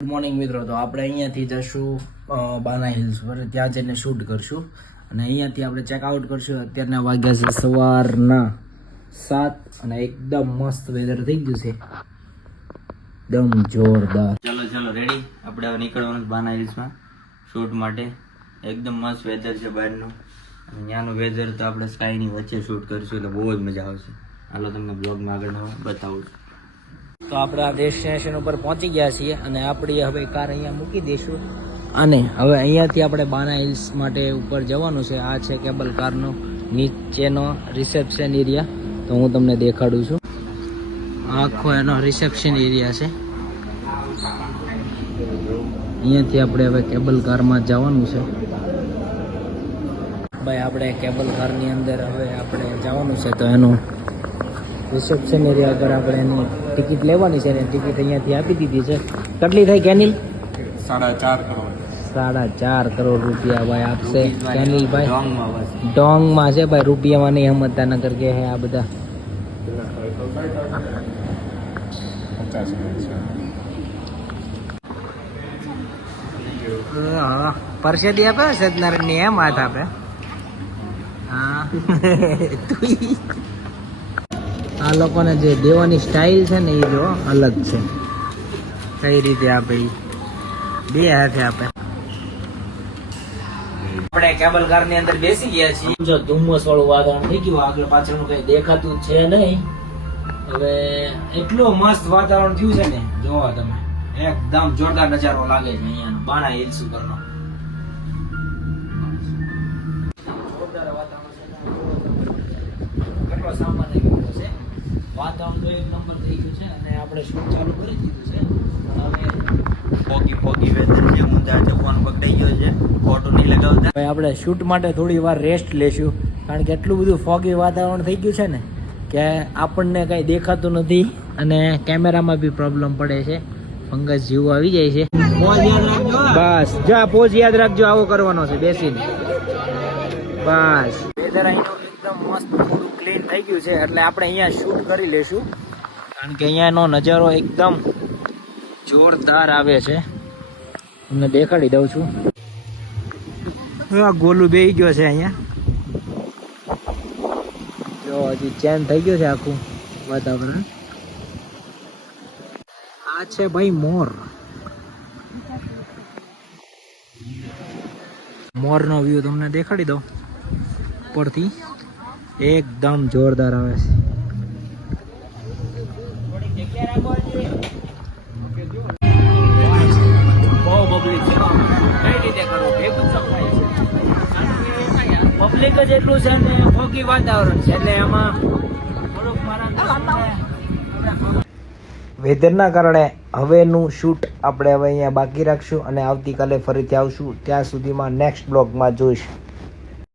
Good morning મિત્રો. તો આપણે અહીંયાથી જશું બાના હિલ્સ પર, ત્યાં જઈને શૂટ કરશું અને અહીંયાથી આપણે ચેકઆઉટ કરશું. અત્યારના વાગ્યા છે સવારના 7 અને એકદમ મસ્ત વેધર થઈ ગયું છે, એકદમ જોરદાર. ચલો રેડી, આપણે હવે નીકળવાનું બાના હિલ્સમાં શૂટ માટે. એકદમ મસ્ત વેધર છે બહારનું અને ત્યાંનું વેધર તો આપણે સ્કાયની વચ્ચે શૂટ કરીશું એટલે બહુ જ મજા આવશે. હાલો તમને બ્લોગમાં આગળ બતાવું છું. તો આપણે આ ડેસ્ટિનેશન ઉપર પહોંચી ગયા છીએ અને આપણી હવે કાર અહીંયા મૂકી દઈશું અને હવે અહીંયાથી આપણે બાના હિલ્સ માટે ઉપર જવાનું છે. આ છે કેબલ કારનો નીચેનો રિસેપ્શન એરિયા. તો હું તમને દેખાડું છું. આખો એનો રિસેપ્શન એરિયા છે. અહીંયાથી આપણે હવે કેબલ કારમાં જવાનું છે. ભાઈ આપણે કેબલ કારની અંદર હવે આપણે જવાનું છે. તો એનું રિસેપ્શન એરિયા પર આપણે એની ટિકિટ લેવાની છે અને ટિકિટ અહીંયાથી આપી દીધી છે. કેટલી થઈ કેનિલ? 4.5 કરોડ. 4.5 કરોડ રૂપિયા ભાઈ આપશે કેનિલ ભાઈ. ડોંગમાં છે ભાઈ, રૂપિયામાં નહીં સમજતા ન કરકે હે આ બધા. પરસેદી આપે સદનારાયણ ની એમ હાથ આપે. હા આ લોકોને જે દેવાની સ્ટાઇલ છે ને એ જો અલગ છે. કઈ રીતે આપે, બે હાથે આપે. આપણે કેબલ કાર ની અંદર બેસી ગયા છીએ. જો ધુમ્મસ વાળું વાતાવરણ થઈ ગયું, આગળ પાછળનું કઈ દેખાતું છે નહીં. હવે એટલું મસ્ત વાતાવરણ થયું છે ને, જોવા તમે એકદમ જોરદાર નજારો લાગે છે અહીંયાનો બાના હિલ્સ ઉપરનો. કેટલો સામાન આવી ગયો છે. વાતાવરણ તો એક નંબર થઈ ગયું છે અને આપણે શૂટ ચાલુ કરી દીધું છે. હવે ફોગી વેધર છે, ઊંધા છે, ફોન પકડાઈ ગયો છે, ફોટો નહીં લગાવતા. ભાઈ આપણે શૂટ માટે થોડી વાર રેસ્ટ લેશું, કારણ કે એટલું બધું ફોગી વાતાવરણ થઈ ગયું છે ને કે આપણને કંઈ દેખાતું નથી અને કેમેરામાં બી પ્રોબ્લેમ પડે છે. ફંગસ જેવું આવી જાય છે. બસ જા પોઝ યાદ રાખજો, આવો કરવાનો છે બેસીને. બસ વેધર અહીંનું એકદમ મસ્ત થોડું ક્લીન થઈ ગયું છે એટલે આપણે અહીંયા શૂટ કરી લેશું, કારણ કે અહીંયાનો નજારો એકદમ જોરદાર આવે છે. તમને દેખાડી દઉં છું. ગોલું બેહી ગયો છે અહીંયા. જો હજી ચેન્જ થઈ ગયું છે આખું વાતાવરણ. આ છે ભાઈ મોર. મોરનો વ્યૂ તમને દેખાડી દઉં ઉપરથી, એકદમ જોરદાર આવે છે. પબ્લિક જ એટલું છે ને ફોકી વાતાવરણ છે એટલે એમાં વેધરના કારણે હવેનું શૂટ આપણે હવે અહીંયા બાકી રાખશું અને આવતીકાલે ફરીથી આવશું. ત્યાં સુધીમાં નેક્સ્ટ બ્લોગમાં જોઈશું.